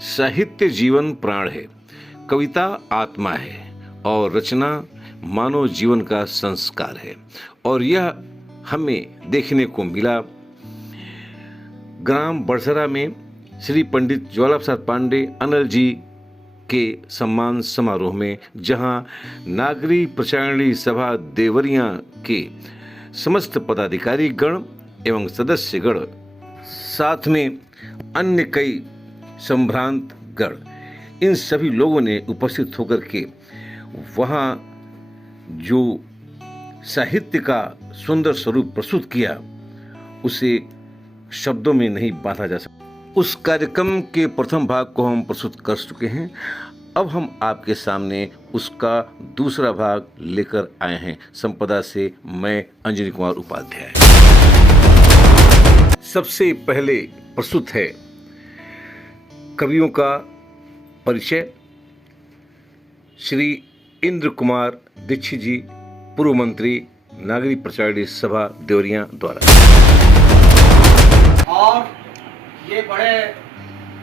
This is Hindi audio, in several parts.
साहित्य जीवन प्राण है, कविता आत्मा है और रचना मानव जीवन का संस्कार है। और यह हमें देखने को मिला ग्राम बड़सरा में श्री पंडित ज्वाला प्रसाद पांडे अनल जी के सम्मान समारोह में, जहां नागरी प्रचारणी सभा देवरिया के समस्त पदाधिकारी गण एवं सदस्यगण, साथ में अन्य कई संभ्रांत गण, इन सभी लोगों ने उपस्थित होकर के वहाँ जो साहित्य का सुंदर स्वरूप प्रस्तुत किया, उसे शब्दों में नहीं बांधा जा सकता। उस कार्यक्रम के प्रथम भाग को हम प्रस्तुत कर चुके हैं। अब हम आपके सामने उसका दूसरा भाग लेकर आए हैं। संपदा से मैं अंजनी कुमार उपाध्याय। सबसे पहले प्रस्तुत है कवियों का परिचय। श्री इंद्र कुमार दीक्षित जी, पूर्व मंत्री, नागरी प्रचारणी सभा देवरिया द्वारा। और ये बड़े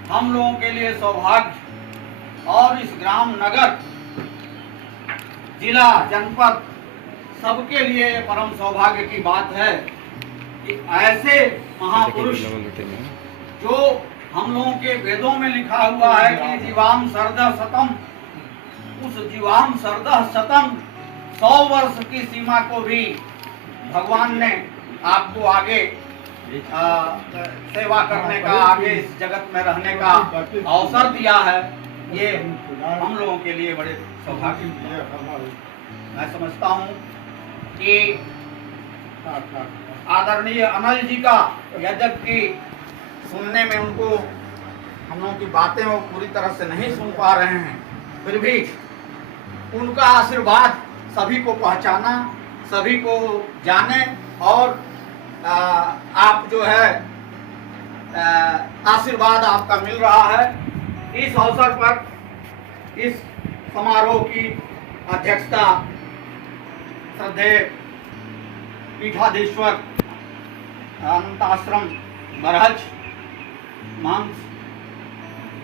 हम लोगों के लिए सौभाग्य और इस ग्राम, नगर, जिला, जनपद सबके लिए परम सौभाग्य की बात है कि ऐसे महापुरुष जो हम लोगों के वेदों में लिखा हुआ है कि जीवाम सरदह शतम, उस जीवाम सरदह शतम 100 वर्ष की सीमा को भी भगवान ने आपको आगे सेवा करने का, आगे इस जगत में रहने का अवसर दिया है। ये हम लोगों के लिए बड़े सौभाग्य है। मैं समझता हूँ कि आदरणीय अनल जी का, यद्यपि सुनने में उनको हम लोगों की बातें वो पूरी तरह से नहीं सुन पा रहे हैं, फिर भी उनका आशीर्वाद सभी को पहचाना, सभी को जाने, और आप जो है आशीर्वाद आपका मिल रहा है। इस अवसर पर इस समारोह की अध्यक्षता श्रद्धेय पीठाधीश्वर अनंताश्रम बरहज महंत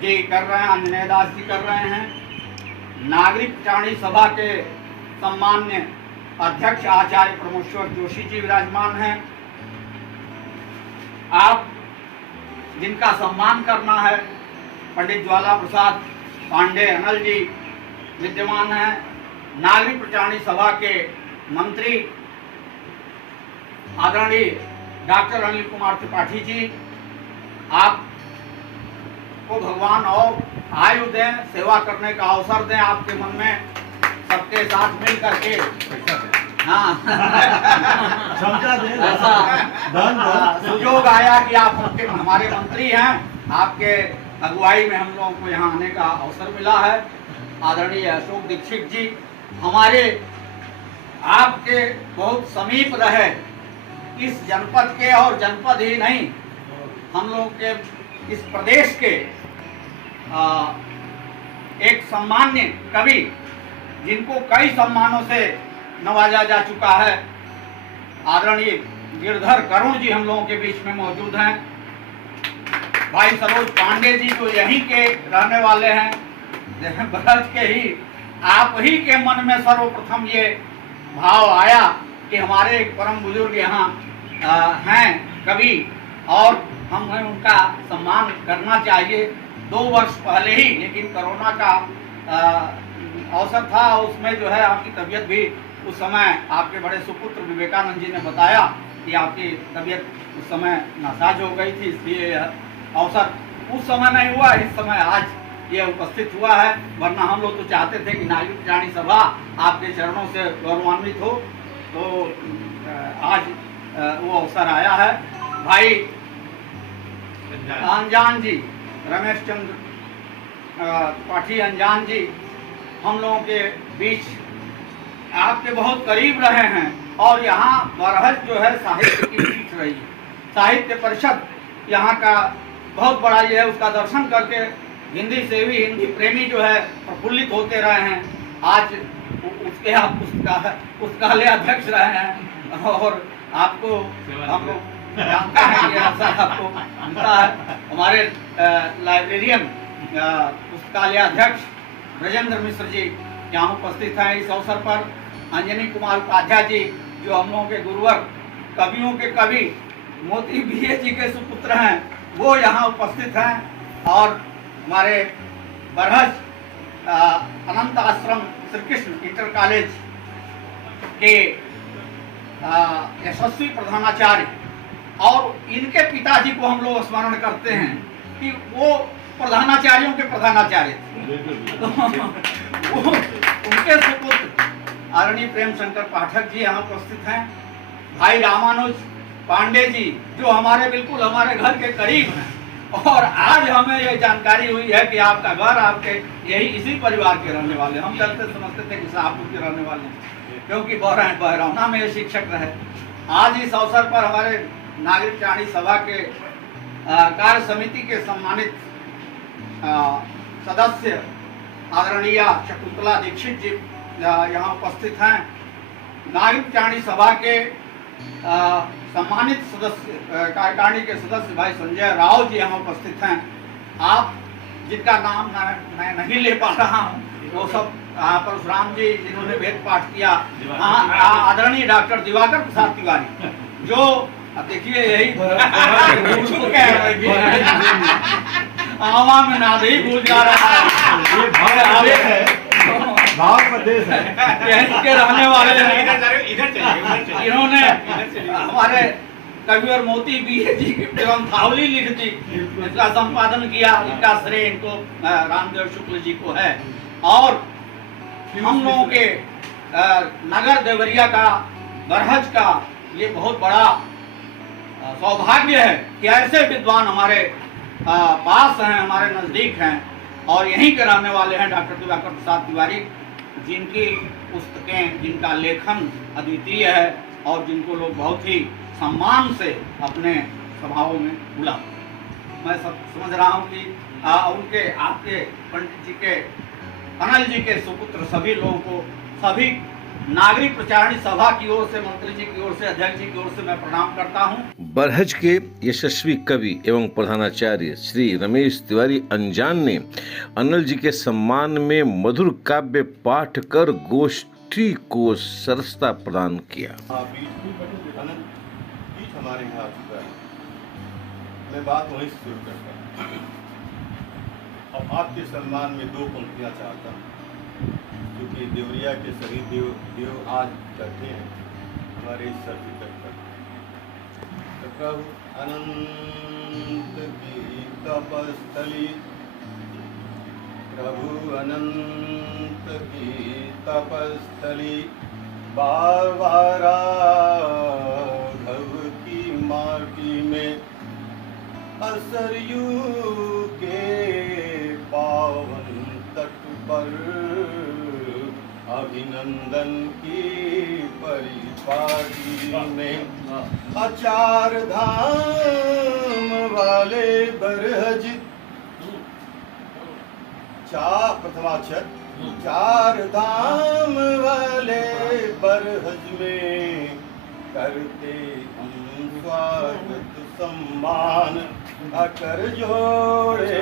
जी कर रहे हैं, अंजनेय दास जी कर रहे हैं। नागरिक प्रचारणी सभा के सम्मान्य अध्यक्ष आचार्य प्रमोश्वर जोशी जी विराजमान हैं। आप जिनका सम्मान करना है, पंडित ज्वाला प्रसाद पांडे अनल जी विद्यमान हैं। नागरिक प्रचारणी सभा के मंत्री आदरणीय डॉक्टर अनिल कुमार त्रिपाठी जी, आप को भगवान और आयु दें, सेवा करने का अवसर दें, आपके मन में सबके साथ मिल करके हाँ ऐसा सुयोग आया कि आप हमारे मंत्री हैं। आपके अगुवाई में हम लोगों को यहाँ आने का अवसर मिला है। आदरणीय अशोक दीक्षित जी हमारे आपके बहुत समीप रहे, इस जनपद के, और जनपद ही नहीं, हम लोग के इस प्रदेश के एक सम्मान्य कवि, जिनको कई सम्मानों से नवाजा जा चुका है। आदरणीय गिरधर करुण जी हम लोगों के बीच में मौजूद हैं। भाई सरोज पांडे जी जो यहीं के रहने वाले हैं, बरहज के ही, आप ही के मन में सर्वप्रथम ये भाव आया कि हमारे एक परम बुजुर्ग यहाँ हैं कवि, और हमें उनका सम्मान करना चाहिए। 2 वर्ष पहले ही, लेकिन कोरोना का अवसर था, उसमें जो है आपकी तबीयत भी उस समय, आपके बड़े सुपुत्र विवेकानंद जी ने बताया कि आपकी तबीयत उस समय नासाज हो गई थी, इसलिए अवसर उस समय नहीं हुआ, इस समय आज ये उपस्थित हुआ है। वरना हम लोग तो चाहते थे कि नागरिक प्रचारणी सभा आपके चरणों से गौरवान्वित हो, तो आज वो अवसर आया है। भाई अनजान जी, रमेश चंद्र पाठी अनजान जी हम लोगों के बीच आपके बहुत करीब रहे हैं, और यहाँ बरहज जो है साहित्य की पीठ रही है। साहित्य परिषद यहाँ का बहुत बड़ा ये है, उसका दर्शन करके हिंदी सेवी, हिंदी प्रेमी जो है प्रफुल्लित होते रहे हैं। आज उसके आप पुस्तकालय अध्यक्ष रहे हैं, और आपको हम लोग जानते हैं कि ऐसा आपको मिलता है। हमारे लाइब्रेरियन पुस्तकालय अध्यक्ष ब्रजेंद्र मिश्र जी यहाँ उपस्थित हैं। इस अवसर पर अंजनी कुमार उपाध्याय जी जो हम लोगों के गुरुवर कवियों के कवि मोती बीए जी के सुपुत्र हैं, वो यहाँ उपस्थित हैं। और हमारे बरहज अनंत आश्रम श्री कृष्ण इंटर कॉलेज के यशस्वी प्रधानाचार्य, और इनके पिताजी को हम लोग स्मरण करते हैं कि वो प्रधानाचार्यों के प्रधानाचार्य थे। तो उनके सुपुत्र आदरणीय प्रेम शंकर पाठक जी यहाँ उपस्थित हैं। भाई रामानुज पांडे जी जो हमारे बिल्कुल हमारे घर के करीब हैं, और आज हमें ये जानकारी हुई है कि आपका घर आपके यही इसी परिवार के रहने वाले। हम चलते समझते थे कि शाहपुर के रहने वाले हैं, क्योंकि बहरौना में शिक्षक रहे। आज इस अवसर पर हमारे नागरिक प्राणी सभा के कार्य समिति के सम्मानित सदस्य आदरणीय शकुंतला दीक्षित जी यहाँ उपस्थित हैं। नागरिक प्राणी सभा के सम्मानित सदस्य कार्यकारिणी के सदस्य भाई संजय राव जी यहाँ उपस्थित हैं। आप जिनका नाम मैं नहीं ले पा रहा हूँ, वो सब परशुराम जी जिन्होंने वेद पाठ किया, आदरणीय डॉक्टर दिवाकर प्रसाद तिवारी जो देखिए यही आवा में नाद ही भूल जा रहा है, भाव प्रदेश है, यहीं के रहने वाले हैं। इन्होंने हमारे कवि और मोती बीए जी की ग्रंथावली लिख दी, इसका संपादन किया, इनका श्रेय इनको रामदेव शुक्ल जी को है। और हम लोगों के नगर देवरिया का बरहज का ये बहुत बड़ा सौभाग्य है कि ऐसे विद्वान हमारे पास हैं, हमारे नजदीक हैं, और यहीं के रहने वाले हैं डॉक्टर दिवाकर प्रसाद तिवारी, जिनकी पुस्तकें, जिनका लेखन अद्वितीय है और जिनको लोग बहुत ही सम्मान से अपने सभाओं में बुला। मैं सब समझ रहा हूँ कि उनके आपके पंडित जी के अनल जी के सुपुत्र सभी लोगों को, सभी नागरिक प्रचारणी सभा की ओर से, मंत्री जी की ओर से, अध्यक्ष जी की ओर से मैं प्रणाम करता हूँ। बरहज के यशस्वी कवि एवं प्रधानाचार्य श्री रमेश तिवारी अनजान ने अनल जी के सम्मान में मधुर काव्य पाठ कर गोष्ठी को सरसता प्रदान किया। हमारे यहाँ आ चुका है, मैं बात वहीं से शुरू करता हूँ। और आपके सम्मान में दो पंक्तियाँ चाहता हूँ, क्योंकि देवरिया के सभी देव आज बैठे हैं हमारे इस धरती तक पर। तो प्रभु अनंत की तपस्थली, प्रभु अनंत की तपस्थली, बार बार घव की माटी में असरयू के पावन तट पर अभिनंदन की परिपाटी में अचार धाम वाले बरहज, प्रथमाक्षर, चार धाम वाले बरहज में करते हम स्वागत सम्मान, अकर जोड़े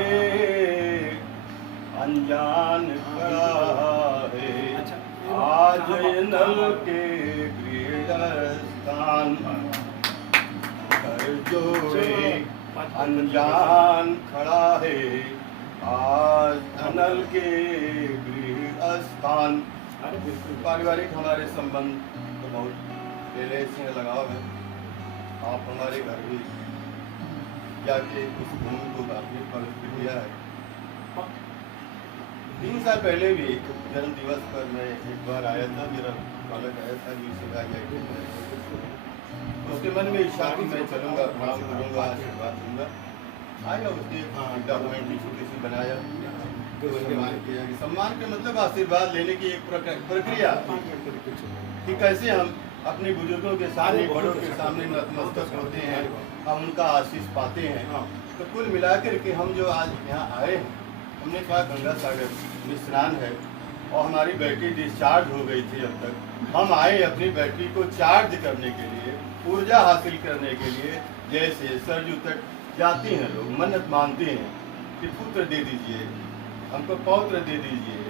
अनजान खड़ा है आज नल के गृहस्थान, कर जोड़े अनजान खड़ा है आज अनल के गृहस्थान। पारिवारिक हमारे संबंध तो बहुत पहले से लगाव है। आप हमारे घर भी जाके उस भूमि को दाखिल पर किया है। 3 साल पहले भी जन्म दिवस पर मैं एक बार आया था, मेरा बालक आया था तो उसके मन में इच्छा कि मैं चलूँगा, प्रणाम करूँगा, आशीर्वाद दूँगा। आया, उसके डॉक्यूमेंट भी छोटी सी बनाया, तो सम्मान किया। सम्मान के मतलब आशीर्वाद लेने की एक प्रक्रिया कि कैसे हम अपने बुजुर्गों के सामने, बड़ों के सामने नतमस्तक होते हैं, हम उनका आशीष पाते हैं। तो कुल मिलाकर के हम जो आज यहाँ आए हैं, हमने कहा गंगा सागर में स्नान है और हमारी बैटरी डिस्चार्ज हो गई थी। अब तक हम आए अपनी बैटरी को चार्ज करने के लिए, ऊर्जा हासिल करने के लिए। जैसे सरजू तक जाते हैं लोग, मन्नत मानते हैं कि पुत्र दे दीजिए, हमको पौत्र दे दीजिए,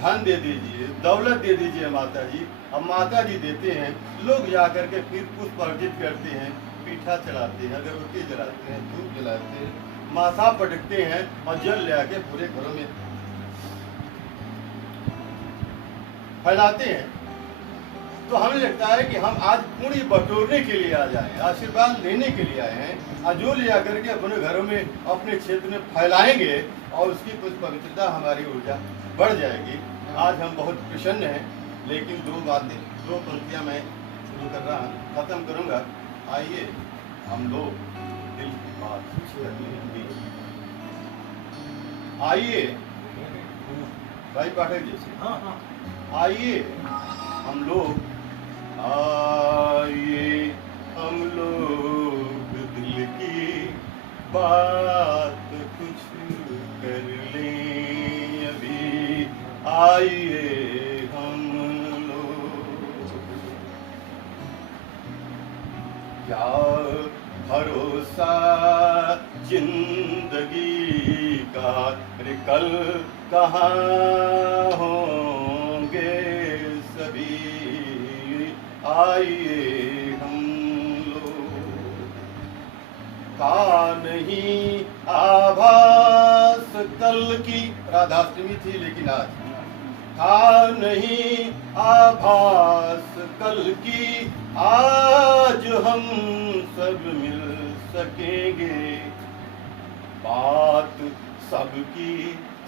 धन दे दीजिए, दौलत दे दीजिए माता जी। अब माता जी देते हैं, लोग जा करके फिर पुष्प अर्जित करते हैं, पीठा चढ़ाते हैं, अगरबत्ती जलाते हैं, धूप जलाते हैं, माथा पटकते हैं और जल ले आके पूरे घरों में फैलाते हैं। तो हमें लगता है कि हम आज पुण्य बटोरने के लिए आ जाए, आशीर्वाद लेने के लिए आए हैं, और जो ले आकर के अपने घरों में, अपने क्षेत्र में फैलाएंगे और उसकी कुछ पवित्रता, हमारी ऊर्जा बढ़ जाएगी। आज हम बहुत प्रसन्न हैं, लेकिन दो पंक्तियां मैं शुरू कर रहा हूँ, खत्म करूँगा। आइए हम लोग दिल की बात करने, आइए भाई पाठक जी, आइए हम लोग दिल की बात कुछ कर लें अभी, आइए हम लोग। क्या भरोसा जिंदगी का, अरे कल कहाँ होंगे सभी, आइए हम लोग। का नहीं आभास कल की, राधाष्टमी थी लेकिन आज था नहीं आभास कल की, आज हम सब मिल सकेंगे, बात सबकी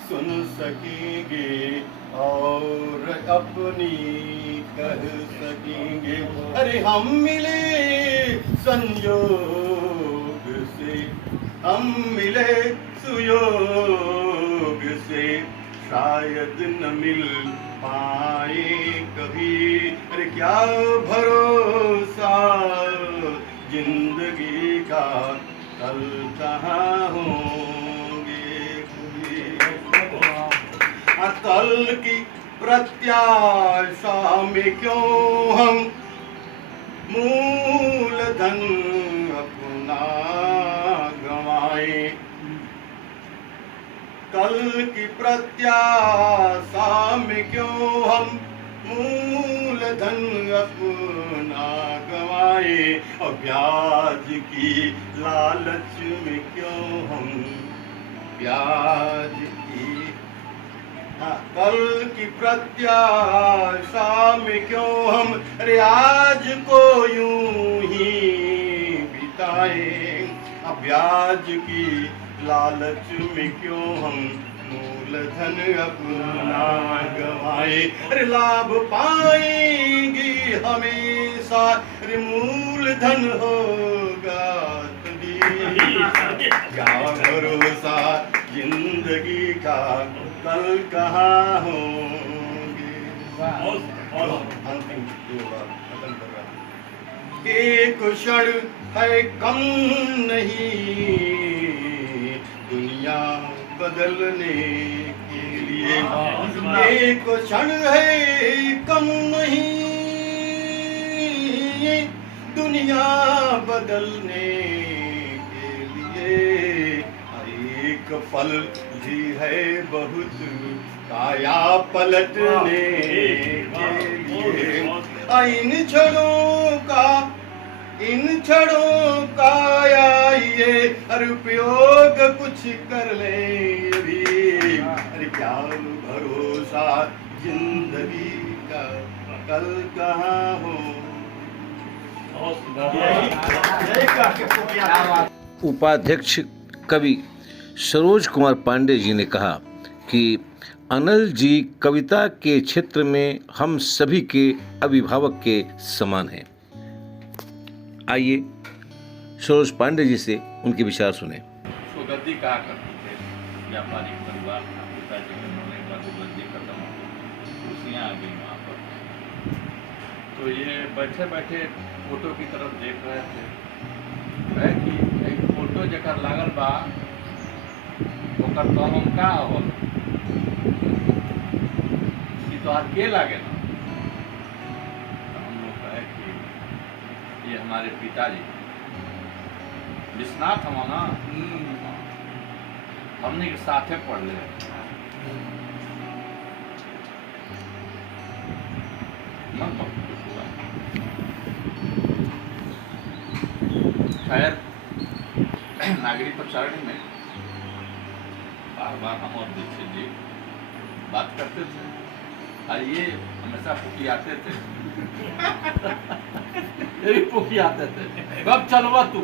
सुन सकेंगे और अपनी कह सकेंगे। अरे हम मिले संयोग से, हम मिले सुयोग से, शायद न मिल पाए कभी। अरे क्या भरोसा जिंदगी का, कल कहाँ होंगे कभी। कल की प्रत्याशा में क्यों हम मूलधन अपना गंवाए, कल की प्रत्याशा में क्यों हम मूलधन अपना गंवाए, और ब्याज की लालच में क्यों हम ब्याज की, कल की प्रत्याशा में क्यों हम, अरे आज को यूं ही बिताए, अब ब्याज की लालच में क्यों हम मूलधन अपना गंवाए। अरे लाभ पाएंगे हमेशा, अरे मूलधन होगा तभी, क्या भरोसा जिंदगी का, कल कहाँ होंगे। अंतिम खत्म कर रहा हूँ। एक क्षण है कम नहीं दुनिया बदलने के लिए, एक क्षण है कम नहीं दुनिया बदलने के लिए, एक पल भी है बहुत काया पलटने के लिए। इन क्षणों का आइए, अरे उपयोग कुछ कर ले भी, अरे क्या भरोसा जिंदगी का, कल कहाँ हो। उपाध्यक्ष कवि सरोज कुमार पांडे जी ने कहा कि अनल जी कविता के क्षेत्र में हम सभी के अभिभावक के समान हैं। आइए सरोज पांडे जी से उनके विचार सुने। उसको गद्दी कहा करते थे, व्यापारिक परिवार था, पिताजी के मरने के बाद गद्दी खत्म हो गई, कुर्सियाँ आ गई वहाँ पर। तो ये बैठे बैठे फोटो की तरफ देख रहे थे, कहे कि एक फोटो जकर लागल बा ओकर कलम का हो कि तो के लागे ना। तो हम लोग कहे कि ये हमारे पिताजी विश्वनाथ हम ना, हमने के साथे पढ़ ले मन बहुत खुश हुआ। खैर नागरिक प्रचारणी में बार बार हम और दीक्षित जी बात करते थे और ये हमेशा पुकियाते थे यही पुकियाते थे कब चलवा तू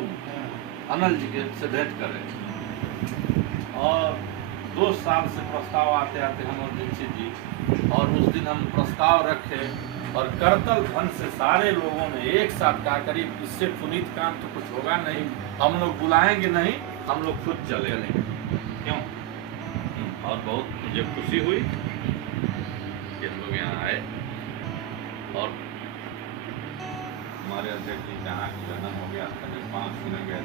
अनिल जी के से भेंट करे। और 2 साल से प्रस्ताव आते आते हम और दीक्षित जी, और उस दिन हम प्रस्ताव रखे और करतल धन से सारे लोगों ने एक साथ कहा करीब इससे पुनीत काम तो कुछ होगा नहीं, हम लोग बुलाएंगे नहीं, हम लोग खुद चलेंगे। क्यों? और बहुत मुझे खुशी हुई कि हम लोग यहाँ आए और हमारे अध्यक्ष जी जहाँ जन्म हो गया करीब 5 सुने गए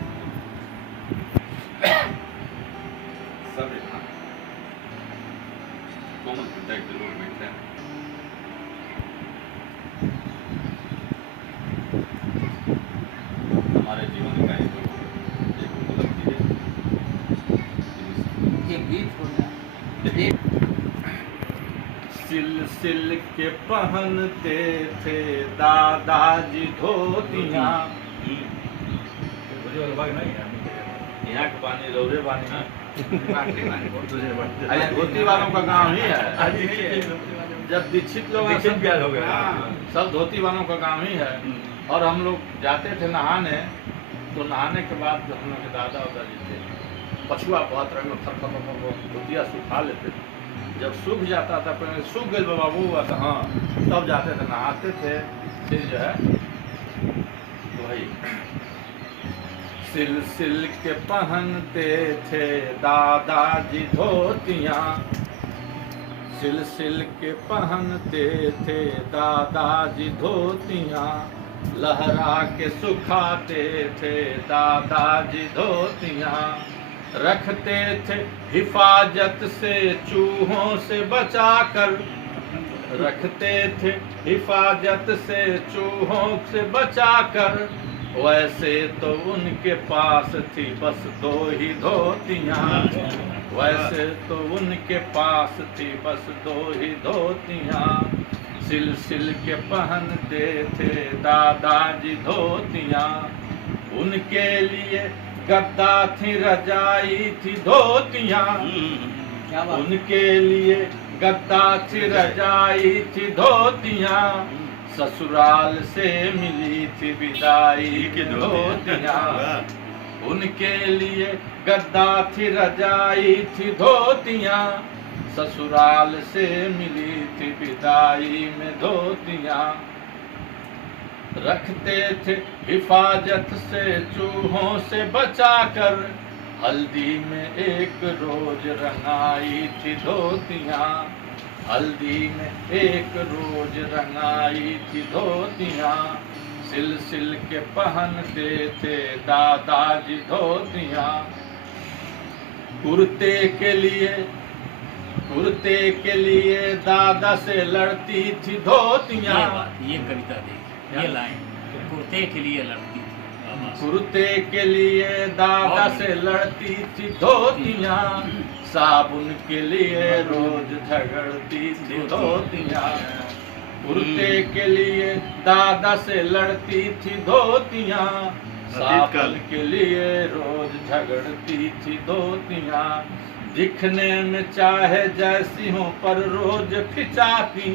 सब यहाँ कोमल हृदय के लोग बैठे हैं। हमारे जीवन का एक उपलब्धि है। ये गीत हो गया। सिल सिल के पहनते थे दादाजी धोतियाँ। यहाँ के पानी रौरे पानी धोती वालों का गांव ही है। जब दीक्षित लोग सब धोती वालों का गांव ही है। और हम लोग जाते थे नहाने, तो नहाने के बाद जो हम लोग के दादा जी थे पछुआ बहुत रंग थर धोतिया सुखा लेते थे। जब सूख जाता था पहले सूख गए बाबा वो हुआ था, हाँ तब जाते थे नहाते थे। फिर जो है तो वही सिल सिल के पहनते थे दादाजी धोतियाँ, सिल सिल के पहनते थे दादाजी धोतियाँ, लहरा के सुखाते थे दादाजी धोतियाँ, रखते थे हिफाजत से चूहों से बचाकर, रखते थे हिफाजत से चूहों से बचाकर। वैसे तो उनके पास थी बस 2 ही धोतियाँ, वैसे तो उनके पास थी बस 2 ही धोतियाँ, सिल सिल के पहनते थे दादाजी धोतियाँ। उनके लिए गद्दा थी रजाई थी धोतियाँ, उनके लिए गद्दा थी रजाई थी धोतियाँ, ससुराल से मिली थी विदाई की धोतियाँ। उनके लिए गद्दा थी रजाई थी धोतियाँ, ससुराल से मिली थी विदाई में धोतियाँ, रखते थे हिफाजत से चूहों से बचाकर, हल्दी में एक रोज रंगाई थी धोतियाँ, हल्दी में एक रोज रंगाई थी धोतियाँ, सिल सिल के पहनते थे दादाजी धोतियाँ। कुर्ते के लिए दादा से लड़ती थी धोतियाँ। ये कविता देखिए, ये लाइन कुर्ते के लिए लड़ती थी, कुर्ते के लिए दादा से लड़ती थी धोतियाँ, साबुन के लिए रोज झगड़ती थी धोतियाँ। कुर्ते के लिए दादा से लड़ती थी धोतियाँ, साबुन के लिए रोज झगड़ती थी धोतियाँ। दिखने में चाहे जैसी हो पर रोज खिंचाती,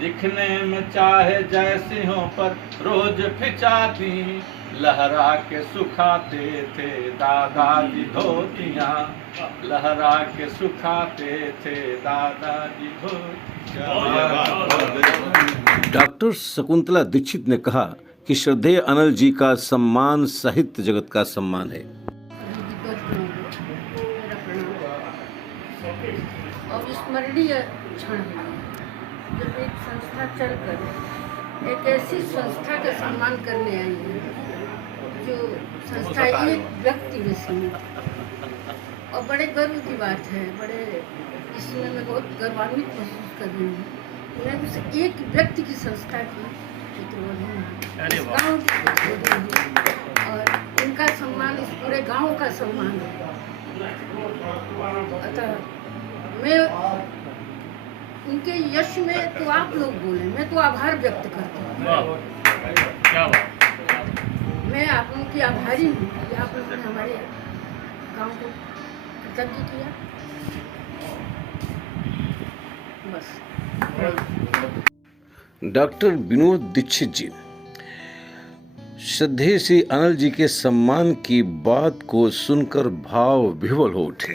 दिखने में चाहे जैसी हो पर रोज खिंचाती, लहरा के सुखाते थे दादाजी धोतियाँ, लहरा के सुखाते थे दादाजी धोतियाँ। डॉक्टर शकुंतला दीक्षित ने कहा कि श्रद्धेय अनिल जी का सम्मान साहित्य जगत का सम्मान है। अविस्मरणीय क्षण है जब एक संस्था चलकर एक ऐसी संस्था का सम्मान करने आई है जो संस्था एक व्यक्ति में सीमित है। और बड़े गर्व की बात है, बड़े इसमें मैं बहुत गर्वान्वित महसूस कर रही हूँ। मैं उस एक व्यक्ति की संस्था की पुत्रवधू हूँ, इस गाँव की पुत्रवधू हूँ, और उनका सम्मान इस पूरे गाँव का सम्मान है। अतः मैं उनके यश में तो आप लोग बोले, मैं तो आभार व्यक्त करती हूँ। वाह, क्या बात। मैं आप लोगों की आभारी हूँ कि आप लोगों ने हमारे गांव को कृतज्ञ किया। बस। डॉक्टर विनोद दीक्षित जी श्रद्धेय श्री अनिल जी के सम्मान की बात को सुनकर भाव विह्वल हो उठे।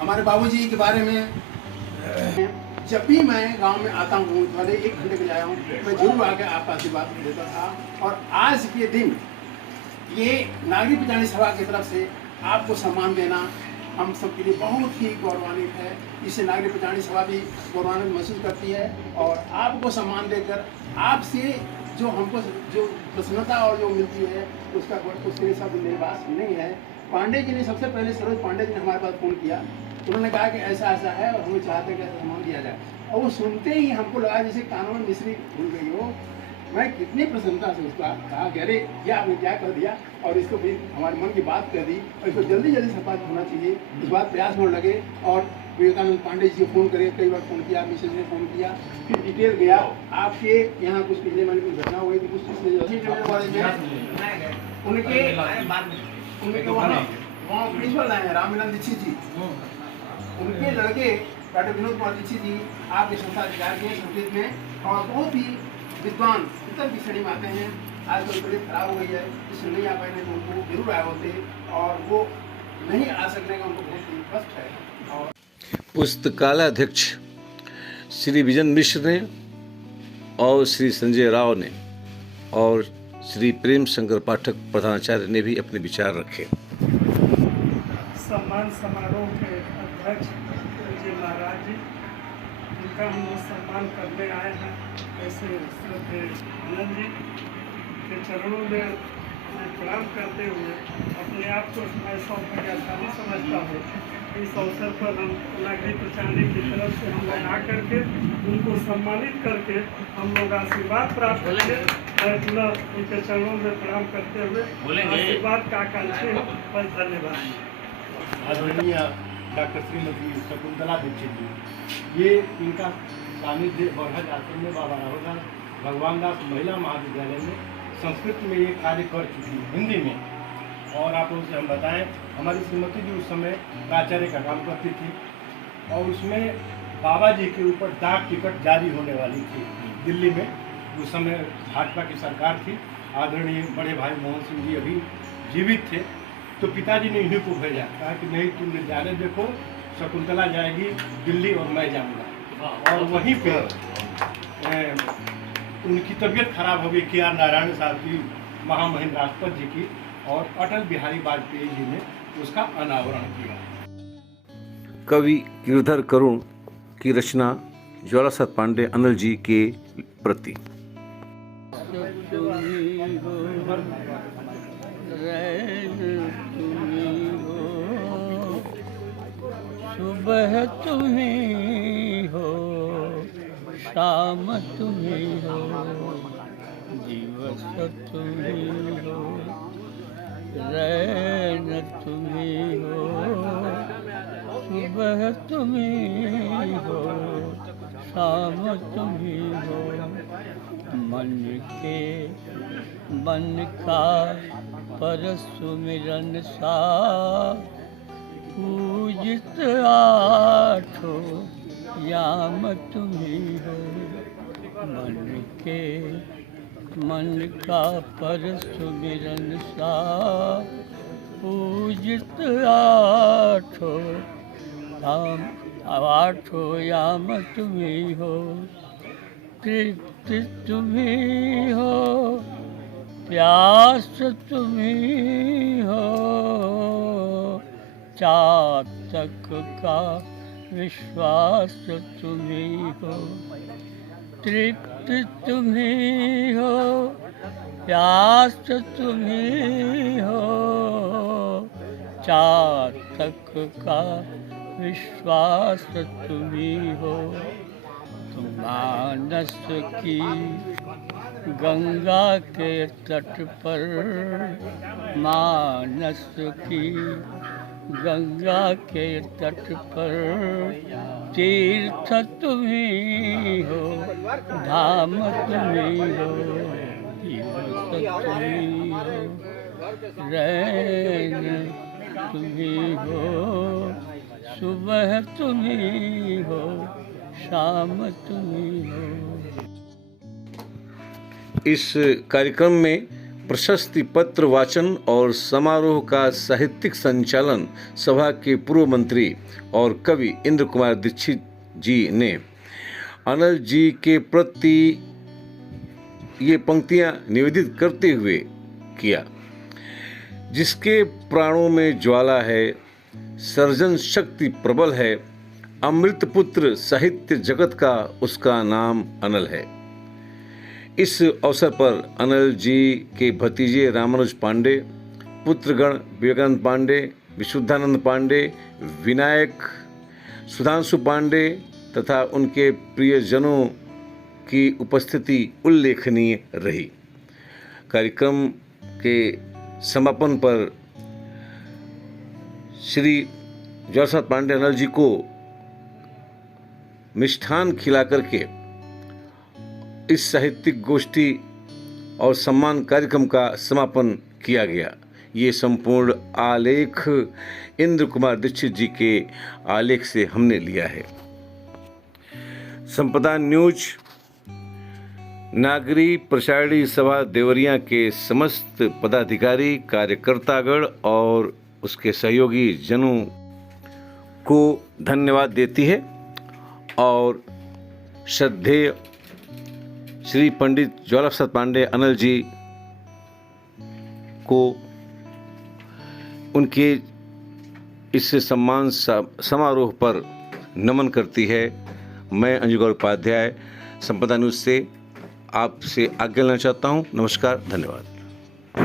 हमारे बाबूजी के बारे में जब भी मैं गांव में आता हूँ, भले 1 घंटे के लिए आया हूँ, मैं जरूर आके आपका आशीर्वाद देता था। और आज के दिन ये नागरिक पिछाड़ी सभा की तरफ से आपको सम्मान देना हम सबके लिए बहुत ही गौरवान्वित है। इससे नागरिक पिछाड़ी सभा भी गौरवान्वित महसूस करती है और आपको सम्मान देकर आपसे जो हमको जो प्रसन्नता और जो मिलती है उसके लिए शब्द मेरे पास नहीं है। पांडे जी ने सबसे पहले सरोज पांडे जी ने हमारे पास फ़ोन किया, उन्होंने कहा कि ऐसा ऐसा है और हमें चाहते हैं कि ऐसा सम्मान दिया जाए। और वो सुनते ही हमको लगा जैसे कानों में मिश्री भूल गई हो। मैं कितनी प्रसन्नता से उसका कहा कि अरे क्या आपने क्या कर दिया, और इसको भी हमारे मन की बात कर दी और इसको जल्दी जल्दी संपादित होना चाहिए, इस बात प्रयास में लगे। और विवेकानंद पांडे जी को फ़ोन करे, कई बार फ़ोन किया, मिसेज ने फ़ोन किया, फिर डिटेल गया। आपके यहाँ कुछ पिछले महीने कुछ घटना हुई थी, कुछ उनके वहाँ प्रिंसिपल आए हैं रामविलास दीक्षित जी, उनके लड़के डॉक्टर विनोद कुमार दीक्षित जी आपके संस्था अधिकार के संस्कृत में और बहुत ही विद्वान उत्तर की श्रेणी में आते हैं। आजकल तबीयत खराब हो गई है, इसलिए नहीं आ पाए, तो उनको जरूर आए होते और वो नहीं आ सकने का उनको बहुत ही कष्ट है। और पुस्तकालय अध्यक्ष श्री विजन मिश्र ने और श्री संजय राव ने और श्री प्रेम शंकर पाठक प्रधानाचार्य ने भी अपने विचार रखे। सम्मान समारोह के अध्यक्ष जी महाराज जी, उनका हम लोग सम्मान करने आए हैं। ऐसे श्रद्धेय आनंद जी के चरणों में प्रणाम करते हुए अपने आप को मैं सौभाग्यशाली समझता हूँ। इस अवसर पर हम नागरिक प्रचारणी की तरफ से हम लोग आकर के उनको सम्मानित करके हम लोग आशीर्वाद प्राप्त करेंगे। मैं पुनः उनके चरणों में प्रणाम करते हुए आशीर्वाद का आकांक्षी हूँ। बस धन्यवाद। आदरणीय डॉक्टर श्रीमती शकुंतला दीक्षित जी, ये इनका सानिध्य बरहज आश्रम में बाबा राहुल भगवान दास महिला महाविद्यालय में संस्कृत में ये कार्य कर चुकी है, हिंदी में। और आप लोगों से हम बताएं, हमारी श्रीमती जी उस समय प्राचार्य का काम करती थी और उसमें बाबा जी के ऊपर डाक टिकट जारी होने वाली थी दिल्ली में। उस समय भाजपा की सरकार थी, आदरणीय बड़े भाई मोहन सिंह जी अभी जीवित थे, तो पिताजी ने इन्हीं को भेजा, कहा कि नहीं तुम विद्यालय देखो, शकुंतला जाएगी दिल्ली और मैं जाऊंगा। और वहीं पे उनकी तबीयत खराब हो गई KR नारायण साहब की, महामहिम राष्ट्रपति जी की, और अटल बिहारी वाजपेयी जी ने उसका अनावरण किया। कवि गिरधर करुण की रचना ज्वाला प्रसाद पांडे अनिल जी के प्रति। सुबह तुम्ही हो, शाम तुम्ही हो, दिवस तुम्ही हो, रैन तुम्ही हो, सुबह तुम्ही हो, शाम तुम्ही हो, मन का परसुमिरन सा पूजित आठो याम तुम्ही हो। मन का परसुमिरन सा पूजित आठो याम तुम्ही हो। तृप्ति तुम्ही हो, प्यास तुम्ही हो, चातक का विश्वास तुम्ही हो। तृप्ति तुम्ही हो, प्यास तुम्ही हो, चातक का विश्वास तुम्ही हो। तुम मानस की गंगा के तट पर, मानस की गंगा के तट पर तीर्थ तुम ही हो, धाम तुम ही हो, दिवस तुम ही हो, रैन तुम ही हो, सुबह तुम ही हो, शाम तुम ही हो। इस कार्यक्रम में प्रशस्ति पत्र वाचन और समारोह का साहित्यिक संचालन सभा के पूर्व मंत्री और कवि इंद्र कुमार दीक्षित जी ने अनल जी के प्रति ये पंक्तियां निवेदित करते हुए किया। जिसके प्राणों में ज्वाला है, सर्जन शक्ति प्रबल है, अमृत पुत्र साहित्य जगत का उसका नाम अनल है। इस अवसर पर अनल जी के भतीजे रामानुज पांडे, पुत्रगण विवेकानंद पांडे, विशुद्धानंद पांडे, विनायक, सुधांशु पांडे तथा उनके प्रियजनों की उपस्थिति उल्लेखनीय रही। कार्यक्रम के समापन पर श्री ज्वालाप्रसाद पांडे अनल जी को मिष्ठान खिला करके इस साहित्यिक गोष्ठी और सम्मान कार्यक्रम का समापन किया गया। ये संपूर्ण आलेख इंद्र कुमार दीक्षित जी के आलेख से हमने लिया है। संपदा न्यूज नागरी प्रचारणी सभा देवरिया के समस्त पदाधिकारी, कार्यकर्तागण और उसके सहयोगी जनों को धन्यवाद देती है और श्रद्धेय श्री पंडित ज्वालाप्रसाद पांडे अनल जी को उनके इस सम्मान समारोह पर नमन करती है। मैं अंजू गौर उपाध्याय संपदा न्यूज़ से आपसे आज्ञा लेना चाहता हूँ। नमस्कार, धन्यवाद।